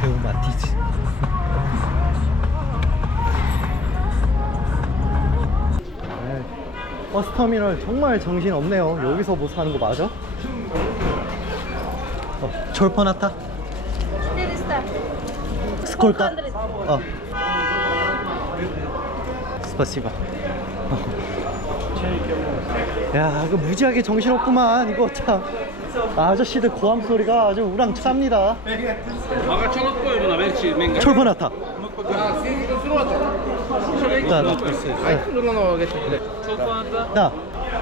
배우 마티즈 네, 버스터미널 정말 정신 없네요 여기서 뭐 사는 거 맞아? 어, 철퍼나타? 스콜까? 어. 스파시바 야 이거 무지하게 정신없구만 이거 참 아저씨들 고함 소리가 아주 우랑차입니다. Maga ciò non puoi una merci, venga. 철분아타. Ah, sì, sì, 나, 나, 들어가겠습니다. Solfata, 나,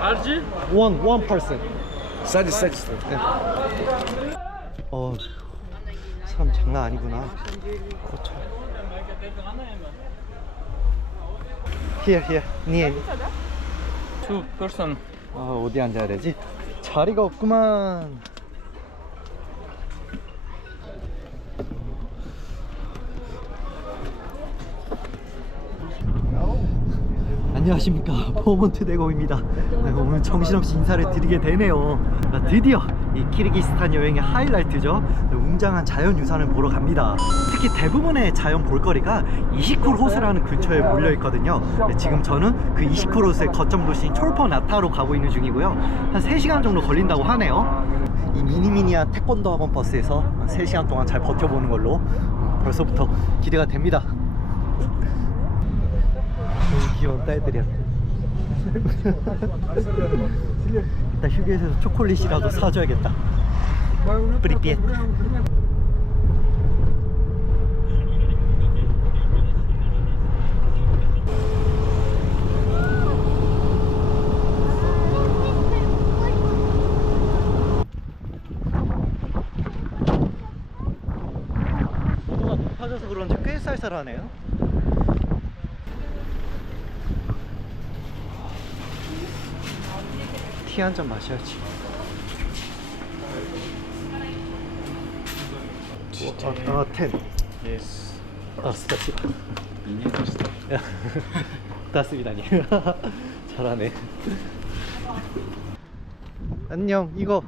Argi, 원, 원 퍼센트. 싸지 싸지 어, 사람 장난 아니구나. 고쳐. Here, here, near. two person. 아, 어디 앉아야 되지? 자리가 없구만. 안녕하십니까. 포먼트 대공입니다. 네, 오늘 정신없이 인사를 드리게 되네요. 아, 드디어 이 키르기스탄 여행의 하이라이트죠. 네, 웅장한 자연유산을 보러 갑니다. 특히 대부분의 자연 볼거리가 이시쿨 호수라는 근처에 몰려 있거든요. 네, 지금 저는 그 이시쿨 호수의 거점 도시인 촐퍼나타로 가고 있는 중이고요. 한 3시간 정도 걸린다고 하네요. 이 미니미니한 태권도 학원 버스에서 3시간 동안 잘 버텨보는 걸로 음, 벌써부터 기대가 됩니다. 너무 귀여운 딸들이야. 일단 휴게소에서 초콜릿이라도 사줘야겠다. 높아져서 그런지 꽤 쌀쌀하네요. 티 한 잔 마셔야지. 어, 어, 텐. 예스. 아, 스타시바. 인형이시다. 땄습니다니. 잘하네. 안녕, 이거.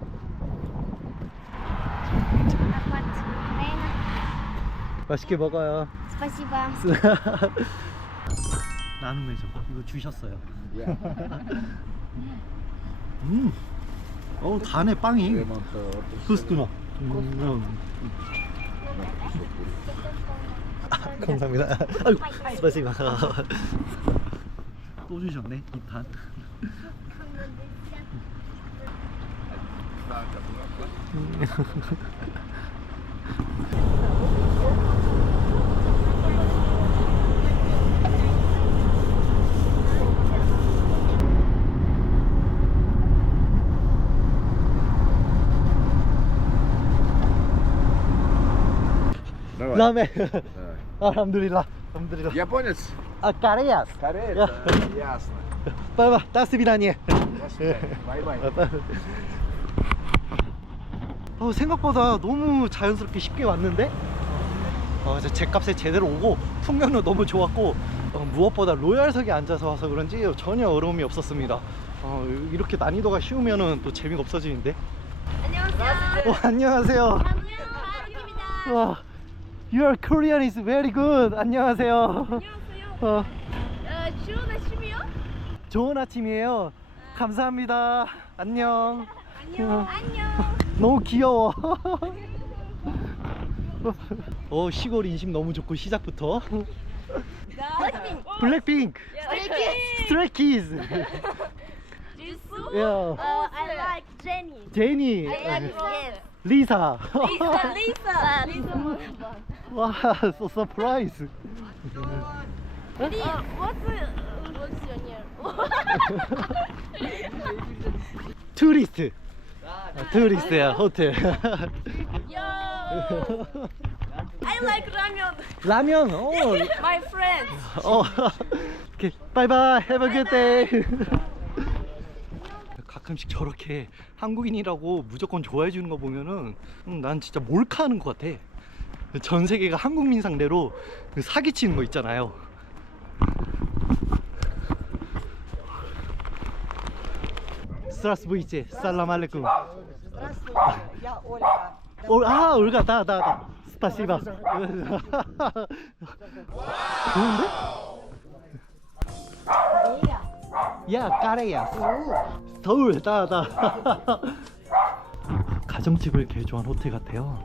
맛있게 먹어요. 스파시바. 나눔해줘. 이거 주셨어요. 음. 어, 다네 빵이. 구스구나. 음. 아, 감사합니다. 아유, 스파시바. 또 주셨네, 이 판. Давай. 라멘. Давай. 알함두릴라. 알함두릴라. Японец? 아, 까레야스. Кореец? Я. Ясно. 빠이빠, 따스비다니. Бай-бай. 어, 생각보다 너무 자연스럽게 쉽게 왔는데 어, 이제 제값에 제대로 오고 풍경도 너무 좋았고 어, 무엇보다 로얄석에 앉아서 와서 그런지 전혀 어려움이 없었습니다 어, 이렇게 난이도가 쉬우면은 또 재미가 없어지는데 안녕하세요. 어, 안녕하세요 안녕하세요. 와, Your Korean is very good 안녕하세요 안녕하세요. 어, 어, 좋은 아침이요? 좋은 아침이에요 감사합니다 안녕 안녕. 안녕. 너무 귀여워. 어 시골 인심 너무 좋고 시작부터 블랙핑크 스트레이키즈 지수? 야 Uh, I like Jenny. 제니 I like yes. 리사 Lisa. Lisa. Lisa. 와 so surprise Uh, what's what's your name? 투리스트 아, 투리스트야 호텔 Yo. I like ramen. 라면 어, My friend. 어 오케이 바이바이 have a good day 가끔씩 저렇게 한국인이라고 무조건 좋아해 주는 거 보면은 음, 난 진짜 몰카하는 것 같아 전 세계가 한국민 상대로 그 사기치는 거 있잖아요. 스트라스부이체, 살라말레쿠. 아, 올가, 다, 다, 다. 스파시바. 좋은데? 야, 까레야. 서울, 다, 다. 가정집을 개조한 호텔 같아요.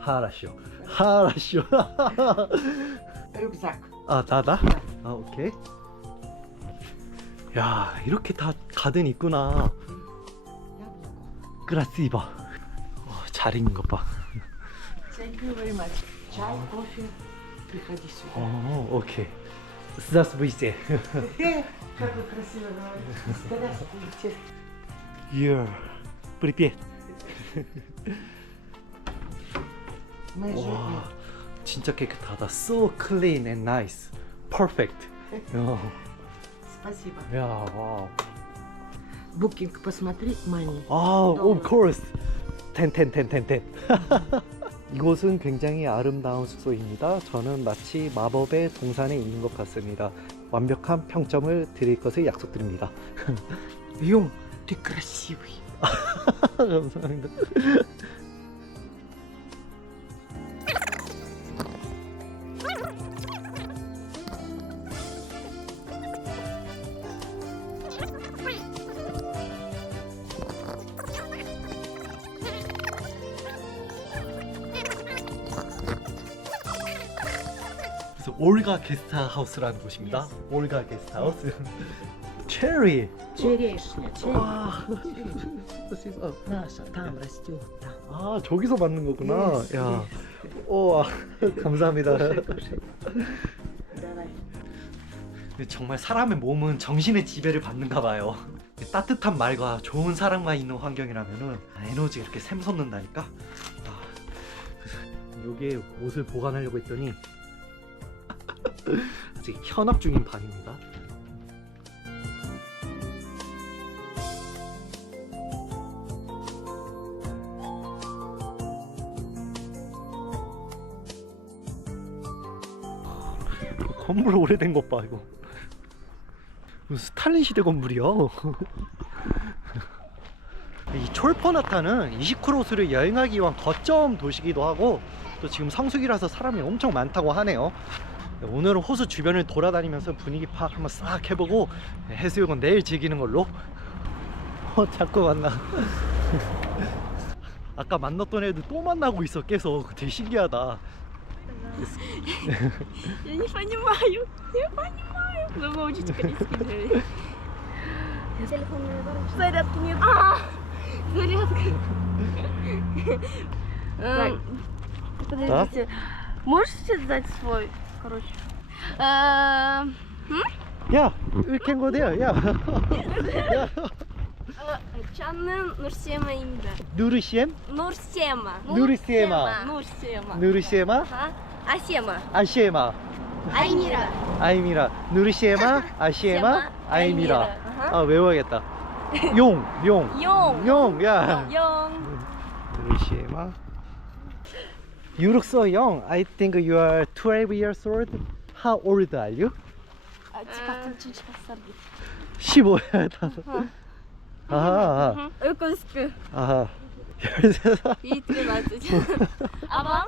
하라쇼. 하라쇼. Рюкзак. 아, 나다? 아, 오케이. 야, 이렇게 다 가든 있구나. 그라시바. 어, 잘 익은 것 봐. Thank you very much. Чай, кофе. Приходи сюда. 어, 오케이. Здравствуйте. Как вы красиво говорите. Здравствуйте. Yeah. Привет. Мы 와, живем. 진짜 깨끗하다. So clean and nice. Perfect. 야, Спасибо. 야, 와. Букинг посмотри, Мани. 아, of course. 텐텐텐텐텐. 이곳은 굉장히 아름다운 숙소입니다. 저는 마치 마법의 동산에 있는 것 같습니다. 완벽한 평점을 드릴 것을 약속드립니다. Юм, ты красивый. 감사합니다. 그래서 올가 게스트하우스라는 곳입니다. 올가 게스트하우스. 체리. Черешня, черешня. 와. спасибо. Наша там растет. Там. 아 저기서 맞는 거구나. Yes, 야, yes. 우와 감사합니다. Кушай, кушай. Давай. 정말 사람의 몸은 정신의 지배를 받는가 봐요. 따뜻한 말과 좋은 사람과 있는 환경이라면은 에너지가 이렇게 샘솟는다니까. 아, 그래서 여기에 옷을 보관하려고 했더니 아직 현악 중인 방입니다. 건물 오래된 것 봐 이거. 스탈린 시대 건물이야 이 촐퍼나타는 이시크로스를 여행하기 위한 거점 도시기도 하고 또 지금 성수기라서 사람이 엄청 많다고 하네요 오늘은 호수 주변을 돌아다니면서 분위기 파악 한번 싹 해보고 해수욕은 내일 즐기는 걸로 어 자꾸 만나 아까 만났던 애들 또 만나고 있어 계속 되게 신기하다 Я не понимаю. Не понимаю. Но вы учите корейский, наверное. Зарядки нет. А, зарядка. Эм, Подождите. Можешь сейчас дать свой? Короче. Эм, 야 이렇게 거대요 야 э, Canım Nursema'ydı. 누르시엠 Nursema. Nursema. Nursema. 누르시에마 Ага. Asema. 아시에마 Аймира. 아이미라 누르시에마 아시에마 아이미라 아하. 아 외워야겠다 용 용 Йong. 용, 야. Йong. 누르시에마 You look so young. I think you are 12 years old. How old are you? 15살이요. 15야, 다 아하, 아하. 13살. 이게 맞지? 아마?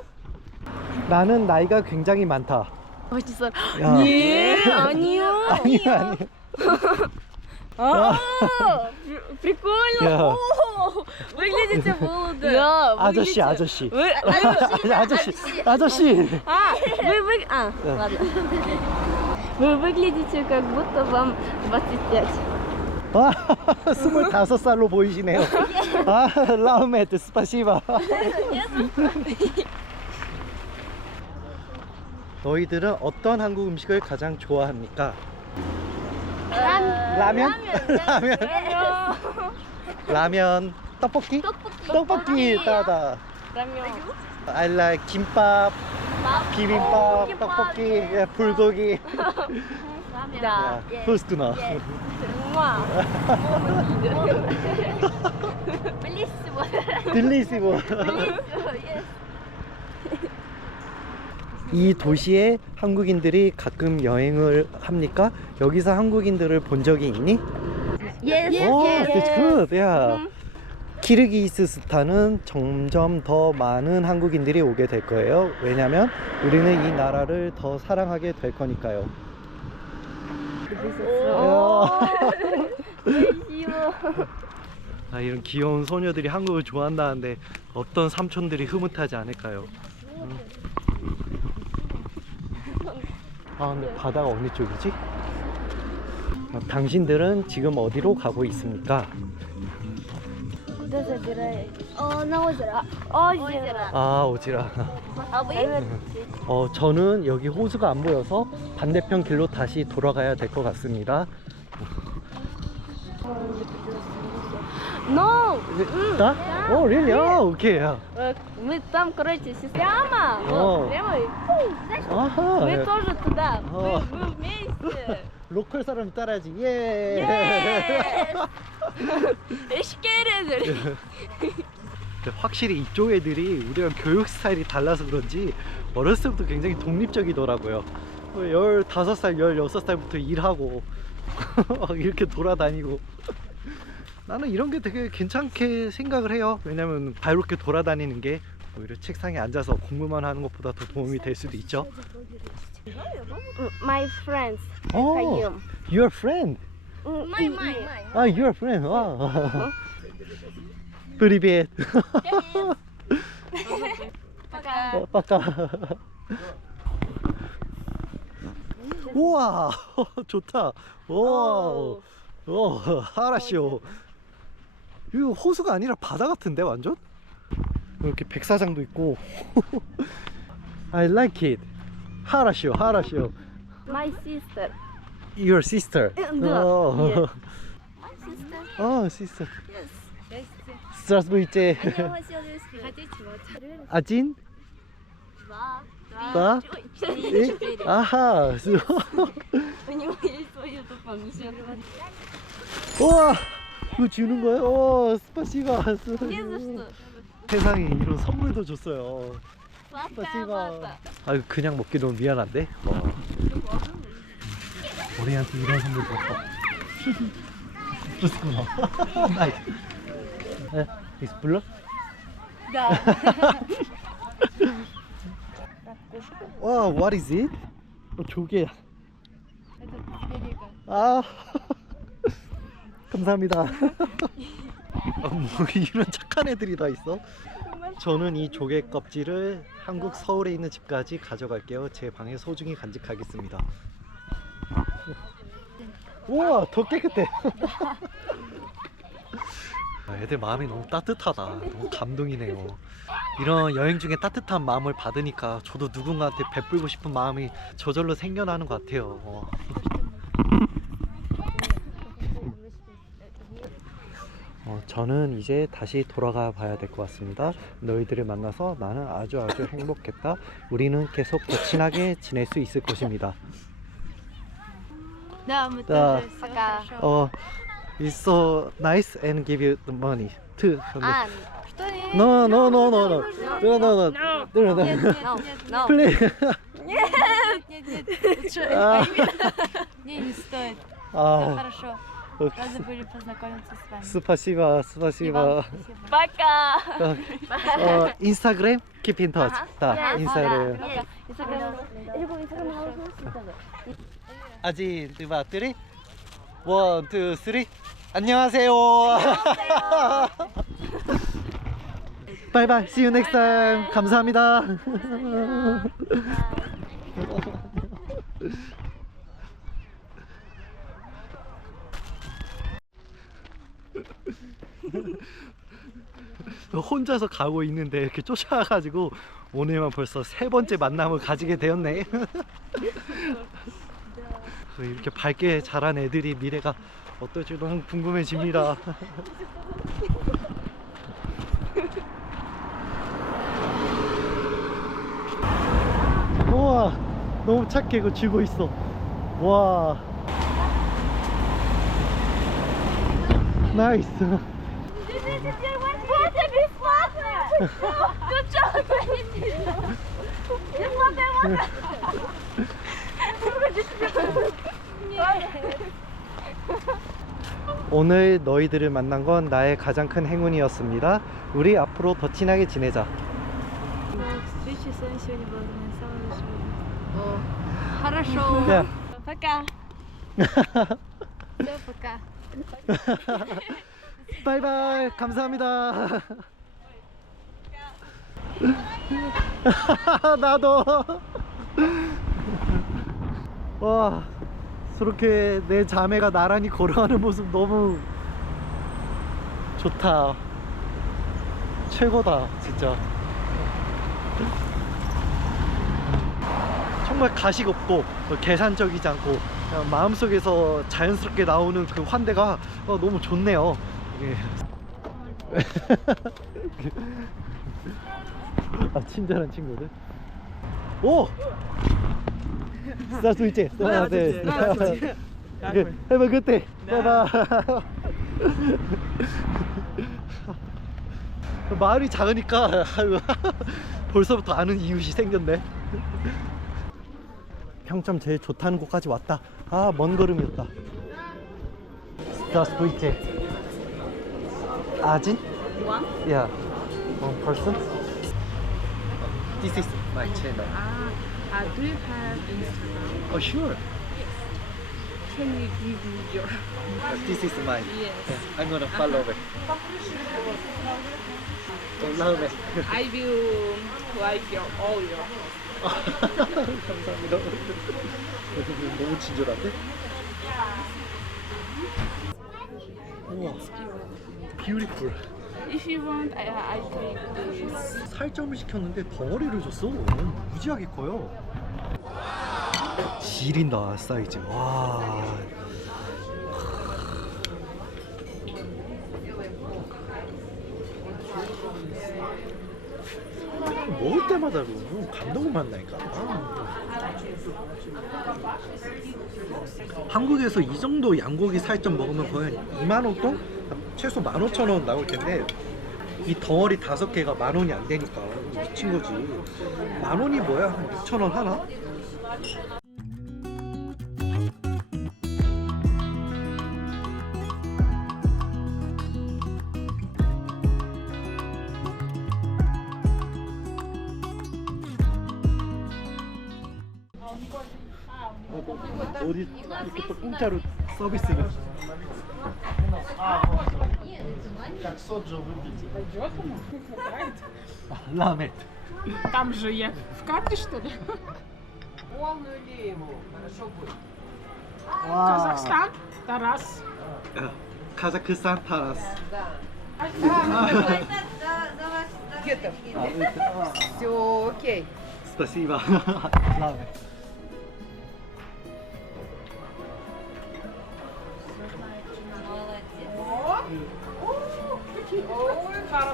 나는 나이가 굉장히 많다. 멋있어. 예? 아니요. 아니요, 아니요. А, при- Прикольно. Я. О, Выглядите молодо. Да, 아저씨 아저씨. Вы, 아저씨 아저씨 아저씨. А, вы вы... А, ладно. Вы выглядите, как будто вам 25. 아, 25살로 보이시네요. 아, 라우메트 스파시바. 너희들은 어떤 한국 음식을 가장 좋아합니까? 라면? 라면? 네. 라면. 떡볶이? 떡볶이. 떡볶이 따다. 라면. I like 김밥, 비빔밥, 떡볶이, 예, 예 불고기. 야, 라면. 예. who's gonna? 예. 우와. 멜리스 뭐야? Delicious. 멜리스, 예. 이 도시에 한국인들이 가끔 여행을 합니까? 여기서 한국인들을 본 적이 있니? Yes, yes, oh, yes. That's good. Yeah. 음. Mm -hmm. 키르기스스탄은 점점 더 많은 한국인들이 오게 될 거예요. 왜냐면 우리는 이 나라를 더 사랑하게 될 거니까요. 아, 이런 귀여운 소녀들이 한국을 좋아한다는데 어떤 삼촌들이 흐뭇하지 않을까요? 아 근데 바다가 어느 쪽이지? 아, 당신들은 지금 어디로 가고 있습니까? 어, 나 오지라. 어지라. 아 오지라 뭐 아어 저는 여기 호수가 안 보여서 반대편 길로 다시 돌아가야 될 것 같습니다 No. 다? 오, really? 아, 오케이 야. Э, Мы там, короче, си- прямо. О. Вот, прямо. и фу, знаешь, 아하 Мы тоже туда. О. Мы, мы вместе. 로컬 사람 따라하지 예 Yes. 에시케레들. 근데 확실히 이쪽 애들이 우리랑 교육 스타일이 달라서 그런지 어렸을 때부터 굉장히 독립적이더라고요. 15살, 16살부터 일하고 막 이렇게 돌아다니고 나는 이런 게 되게 괜찮게 생각을 해요. 왜냐면 자유롭게 돌아다니는 게 오히려 책상에 앉아서 공부만 하는 것보다 더 도움이 될 수도 있죠. My friends. 어, Пойдем. your friend. My, my, my. 아, your friend. 와. Привет. Пока. 어, 빠까. 우와, 좋다. 오, 오, 하라시오. 이거 호수가 아니라 바다 같은데 완전? 이렇게 백사장도 있고 I like it 하라시오 하라시오 My sister. Your sister 어. 예. My sister. 어 sister Yes. 스트라스부르제 안녕하세요. 아진? 와. 와. 예? 아하 우와 이거 주는 거예요? 오 스파시바 Не за что. 세상에 이런 선물도 줬어요 Сладкая Спасибо. вата. 아 그냥 먹기 너무 미안한데 와. 우리한테 이런 선물 줬어 좋구나 나이스 에, 이스 블러? Да. 와 what is it? 어, 조개야 아 감사합니다. 아, 뭐 이런 착한 애들이 다 있어? 저는 이 조개 껍질을 한국 서울에 있는 집까지 가져갈게요. 제 방에 소중히 간직하겠습니다. 우와 더 깨끗해. 아, 애들 마음이 너무 따뜻하다. 너무 감동이네요. 이런 여행 중에 따뜻한 마음을 받으니까 저도 누군가한테 베풀고 싶은 마음이 저절로 생겨나는 것 같아요. 어. 어, 저는 이제 다시 돌아가 봐야 될 것 같습니다. 너희들을 만나서 나는 아주 아주 행복했다. 우리는 계속 더 친하게 지낼 수 있을 것입니다. Да, мы Да. тоже. всё Пока. хорошо. 어, it's so nice and give you the money too. А, Что нет? No, no, no, no, no, no, no, no, no, no, Нет, no. нет, no, нет, no. Please. нет, нет, нет. Лучше А. Не, не стоит. Всё 아, хорошо. 오케이. Рады были познакомиться с вами. 스파시바, И вам 스파시바. спасибо. Пока. 어, 인스타그램 keep in touch. Ага. 다 Yes. 인스타그램. Yes. Инстаграм. Любой инстаграм наложил сюда. 아진, 드바, 뜨리. 원, 투, 쓰리. 안녕하세요. 바이바이. See you next time. 감사합니다. 혼자서 가고 있는데 이렇게 쫓아가가지고 오늘만 벌써 세 번째 만남을 가지게 되었네. 이렇게 밝게 자란 애들이 미래가 어떨지 너무 궁금해집니다. 우와, 너무 착해. 이거 쥐고 있어. 와. 나이스. Вот это бесплатно! Тут что написано? Бесплатная вода! 오늘 너희들을 만난 건 나의 가장 큰 행운이었습니다. 우리 앞으로 더 친하게 지내자. Встречи с вами сегодня была для меня самая О, хорошо. 야, Пока. Все, пока. 바이바이. 감사합니다. 나도. 와, 저렇게 내 자매가 나란히 걸어가는 모습 너무 좋다. 최고다, 진짜. 정말 가식 없고 계산적이지 않고 마음속에서 자연스럽게 나오는 그 환대가 어, 너무 좋네요. 아, 친절한 친구들. 오! 쌀수 있지? 네, 네, 쌀수 있지? 네, 예, 해봐, 그때. 해봐. 마을이 작으니까 벌써부터 아는 이웃이 생겼네. 평점 제일 좋다는 곳까지 왔다. 아, 먼 걸음이었다. 스타스 보이체. 아진? 야. 어, 원 퍼슨? This is my channel. Ah, uh, do you have Instagram? Oh, sure. Can you give me your? This is mine. Yes. I'm gonna follow it. Love it. I will like your all your. 감사합니다. 너무 친절한데? 우와. Beautiful. If you want, I I take this. 살점을 시켰는데 덩어리를 줬어. 너무 무지하게 커요. 지린다 사이즈. 와. 먹을 때마다 너무 감동을 받는다니까. 아. 한국에서 이 정도 양고기 살점 먹으면 거의 2만 원 돈? 최소 15,000원 나올 텐데 이 덩어리 다섯 개가 만 원이 안 되니까 미친 거지. 만 원이 뭐야? 한 6천 원 하나? 어디 이렇게 또 공짜로 서비스를 как соджо выглядит. Пойдет ему? Не хватает? Ламет. Там же я в кадре, что ли? Полную леему. Хорошо будет. А, Казахстан, Тарас. Казахстан, Тарас. Да. А, ну, а. Все, окей. Спасибо. Ламет.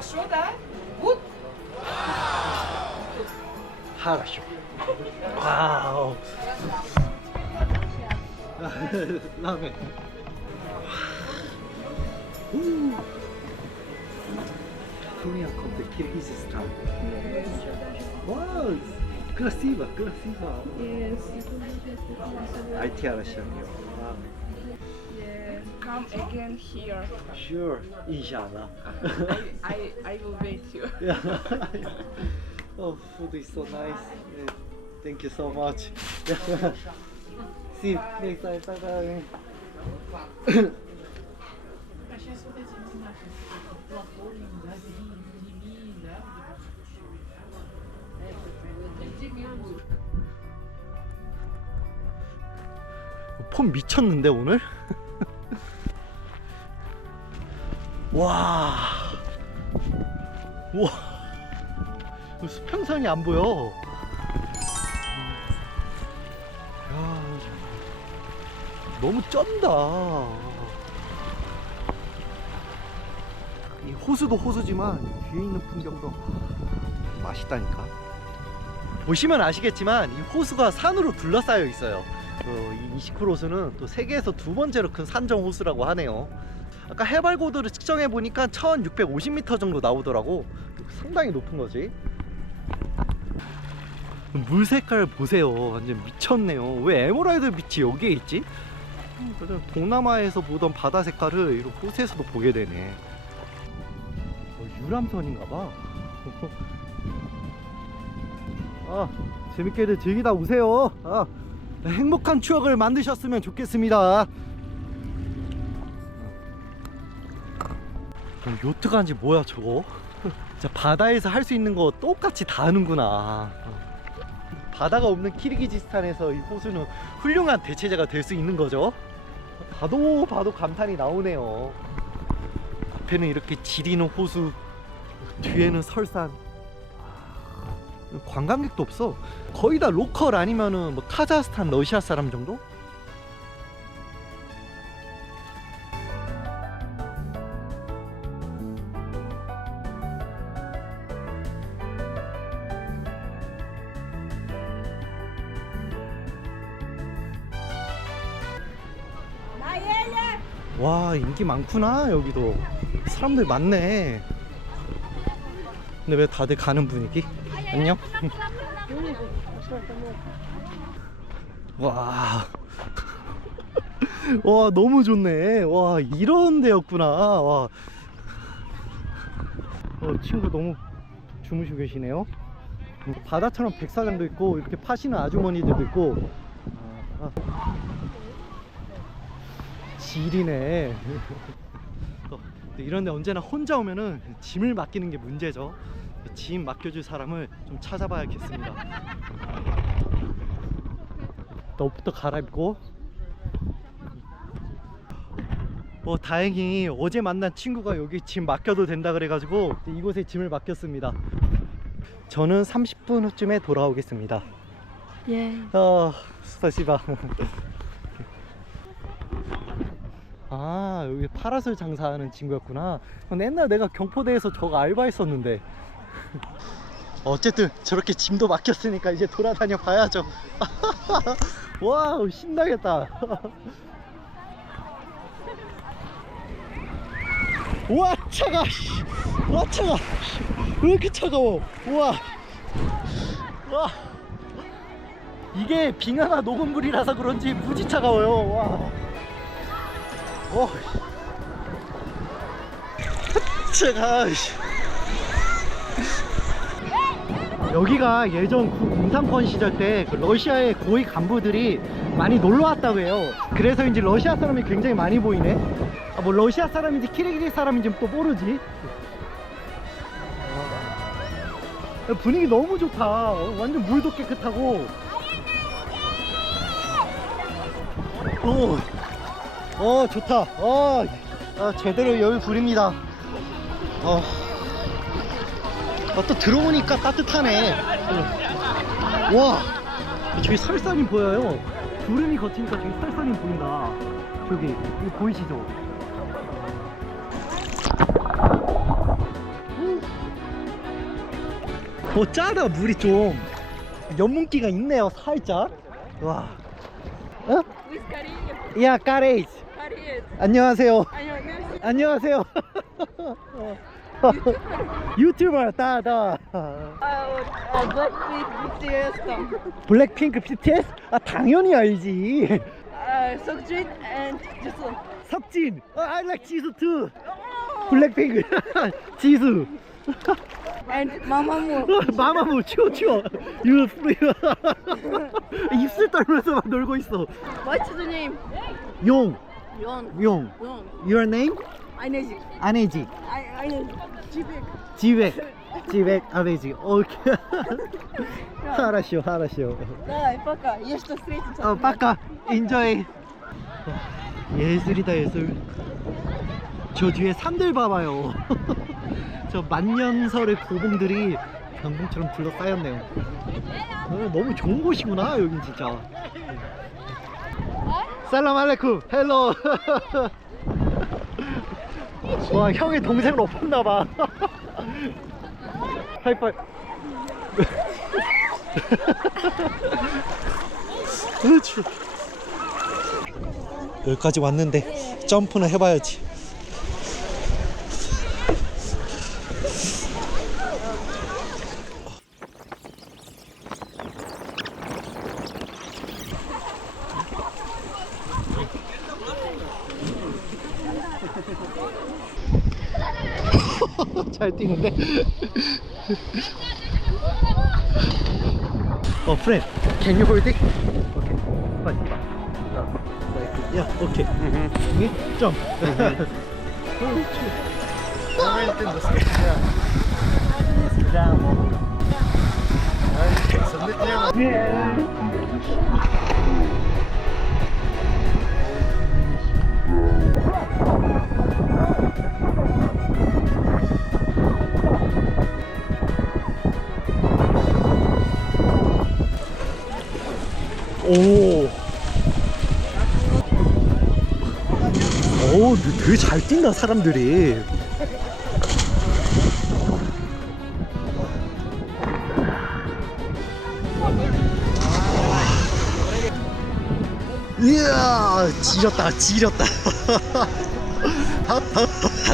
시바 라멘 Ой, хорошо, да? Вот. 하라쇼 와우 라멘 우. Korean come to Kyrgyzstan. Wow, красиво, красиво. IT 하라쇼요. Come again here. Sure, inshallah. I I will wait you. Yeah. oh, food is so nice. Yeah. Thank you so much. See you next time. Bye bye. 폼 미쳤는데 오늘? 와. 우와. 수평선이 안 보여. 야, 너무 쩐다. 이 호수도 호수지만 뒤에 있는 풍경도 맛있다니까. 보시면 아시겠지만 이 호수가 산으로 둘러싸여 있어요. 어, 이 이시쿠 호수는 또 세계에서 두 번째로 큰 산정 호수라고 하네요 아까 해발 고도를 측정해 보니까 1650m 정도 나오더라고 상당히 높은 거지 물 색깔 보세요 완전 미쳤네요 왜 에메랄드 빛이 여기에 있지? 동남아에서 보던 바다 색깔을 이런 호수에서도 보게 되네. 어, 유람선인가 봐. 아, 재밌게들 즐기다 오세요. 아, 행복한 추억을 만드셨으면 좋겠습니다. 요트가인지 뭐야 저거? 진짜 바다에서 할 수 있는 거 똑같이 다 하는구나. 어. 바다가 없는 키르기즈스탄에서 이 호수는 훌륭한 대체제가 될 수 있는 거죠. 봐도 봐도 감탄이 나오네요. 앞에는 이렇게 지리는 호수, 뒤에는 설산. 아, 관광객도 없어. 거의 다 로컬 아니면은 뭐 카자흐스탄, 러시아 사람 정도? 와 인기 많구나 여기도. 사람들 많네. 근데 왜 다들 가는 분위기? 안녕? 와. 와 너무 좋네. 와 이런 데였구나. 와. 어, 친구 너무 주무시고 계시네요. 바다처럼 백사장도 있고 이렇게 파시는 아주머니들도 있고. 아, 아. 지리네. 어, 이런데 언제나 혼자 오면은 짐을 맡기는 게 문제죠. 짐 맡겨줄 사람을 좀 찾아봐야겠습니다. 옷부터 갈아입고. 어 다행히 어제 만난 친구가 여기 짐 맡겨도 된다 그래가지고 이곳에 짐을 맡겼습니다. 저는 30분 후쯤에 돌아오겠습니다. 예. 어, 스파시바. 아, 여기 파라솔 장사하는 친구였구나. 근데 옛날 내가 경포대에서 저거 알바했었는데. 어쨌든 저렇게 짐도 맡겼으니까 이제 돌아다녀 봐야죠. 와우, 신나겠다. 와, 차가. 씨. 와, 차가. 왜 이렇게 차가워? 우와. 와. 이게 빙하가 녹은 물이라서 그런지 무지 차가워요. 와. 오. 제가 여기가 예전 구 공산권 시절 때 그 러시아의 고위 간부들이 많이 놀러 왔다고 해요. 그래서 이제 러시아 사람이 굉장히 많이 보이네. 아, 뭐 러시아 사람인지 키르기즈 사람인지 또 모르지. 아, 분위기 너무 좋다. 어, 완전 물도 깨끗하고. 오. 어 좋다. 어 아, 제대로 여유 부립니다. 어. 아, 또 들어오니까 따뜻하네. 어. 와. 저기 설산이 보여요. 구름이 거치니까 저기 설산이 보인다. 저기 이거 보이시죠? 어 짜다 물이 좀. 연문기가 있네요 살짝. 와. 어? 야 까레이스 안녕하세요. 안녕하세요. 유튜버 따다. 블랙핑크 BTS 블랙핑크 BTS? 아 당연히 알지. Uh, and Jisoo. 섭진. 어, I like 지수 too. 어. 블랙핑크. 지수. And 마마무. 어, 마마무 치워 치워. 유 프리어. 입술 떨면서 막 놀고 있어. What's the name? 용. 용. 용. 용. Your name? 아내지. 아내지. 아니 지백. 지백. 지백 아내지. 오케이. 하라시오 하라시오. 나 빠까. 예스터 스트레이트. 어 빠까. 인조이. 예술이다 예술. 저 뒤에 산들 봐봐요. 저 만년설의 고봉들이 병봉처럼 둘러싸였네요. 어, 너무 좋은 곳이구나 여긴 진짜. 살람 알레쿰. 헬로. 와 형의 동생을 엎었나봐. 하이파이. 으 추워 여기까지 왔는데 점프는 해봐야지 잘 뛰는데. 어, friend, can you hold it? Okay. Fine, fine. Yeah, okay. Me? Jump. 오. 오, 되게 잘 뛴다, 사람들이. 이야, 지렸다, 지렸다.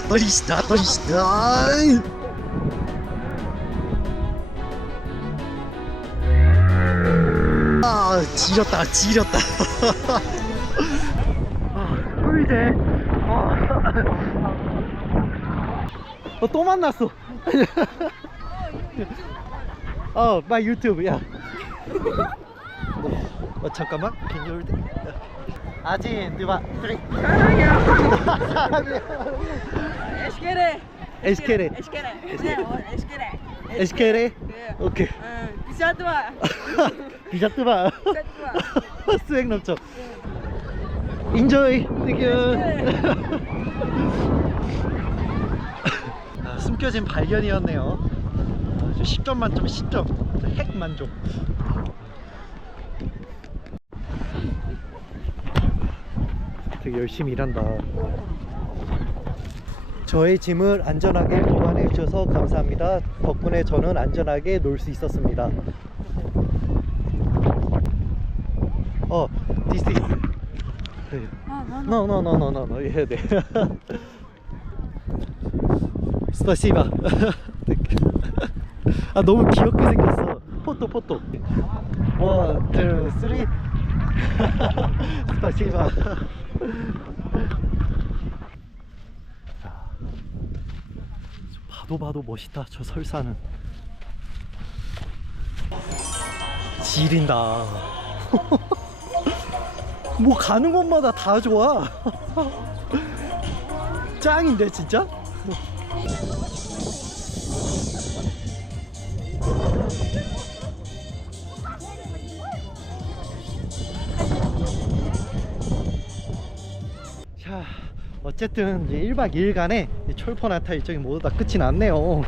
떨리시다, 떨리시다. 지렸다, 지렸다. 아, 꿀제. 어, 또 만났어. 어, 마이 유튜브, 야. 어, 잠깐만. Can you hold it? 아진, 누가, 쓰리. 사랑이야. Eşkere. 에스케레. Eşkere. Ne o? Eşkere. 에스케레? 오케이. Güzel var. 비자트 봐. Güzel var. 수액 넘쳐. 인조이. 땡큐. 아, 숨겨진 발견이었네요. 아, 10점 만점 10점. 핵 만족. 되게 열심히 일한다. 저의 짐을 안전하게 보관해 주셔서 감사합니다. 덕분에 저는 안전하게 놀 수 있었습니다. 어, this is. No, no, no, no, no, no. Yeah, 네. 스파시바. 아 너무 귀엽게 생겼어. 포토 포토. 원, 투, 쓰리. 스파시바. 봐도 봐도 멋있다. 저 설사는. 지린다. 뭐 가는 곳마다 다 좋아. 짱인데 진짜? 어쨌든 이제 1박 2일간의 철포나타 일정이 모두 다 끝이 났네요.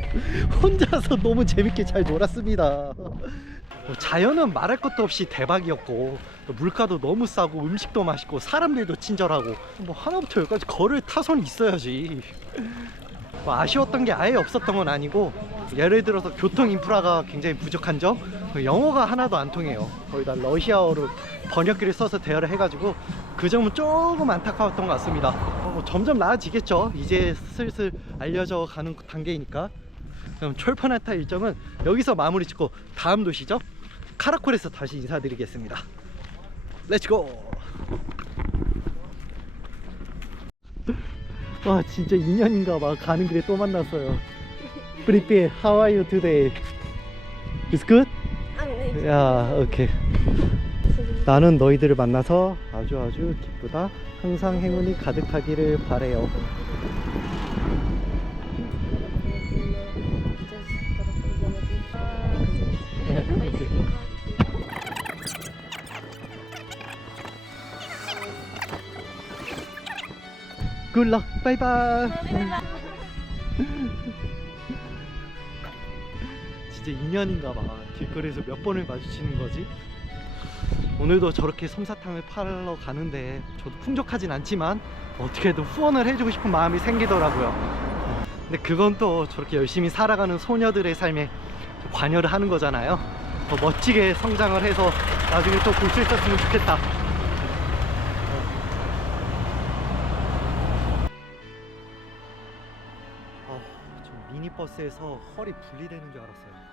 혼자서 너무 재밌게 잘 놀았습니다. 뭐 자연은 말할 것도 없이 대박이었고 물가도 너무 싸고 음식도 맛있고 사람들도 친절하고 뭐 하나부터 열까지 걸을 타선이 있어야지 뭐 아쉬웠던 게 아예 없었던 건 아니고 예를 들어서 교통 인프라가 굉장히 부족한 점 영어가 하나도 안 통해요. 거의 다 러시아어로 번역기를 써서 대화를 해가지고 그 점은 조금 안타까웠던 것 같습니다. 어, 뭐 점점 나아지겠죠. 이제 슬슬 알려져 가는 단계이니까. 그럼 철퍼나타 일정은 여기서 마무리 짓고 다음 도시죠. 카라콜에서 다시 인사드리겠습니다. 렛츠고 와 진짜 인연인가 봐. 가는 길에 또 만났어요. 프리피 how are you today? It's good? 야 오케이 나는 너희들을 만나서 아주 아주 기쁘다. 항상 행운이 가득하기를 바래요 굿럭 바이바이 진짜 인연인가 봐. 길거리에서 몇 번을 마주치는 거지? 오늘도 저렇게 솜사탕을 팔러 가는데 저도 풍족하진 않지만 어떻게든 후원을 해주고 싶은 마음이 생기더라고요. 근데 그건 또 저렇게 열심히 살아가는 소녀들의 삶에 관여를 하는 거잖아요. 더 멋지게 성장을 해서 나중에 또 볼 수 있었으면 좋겠다 버스에서 허리 분리되는 줄 알았어요.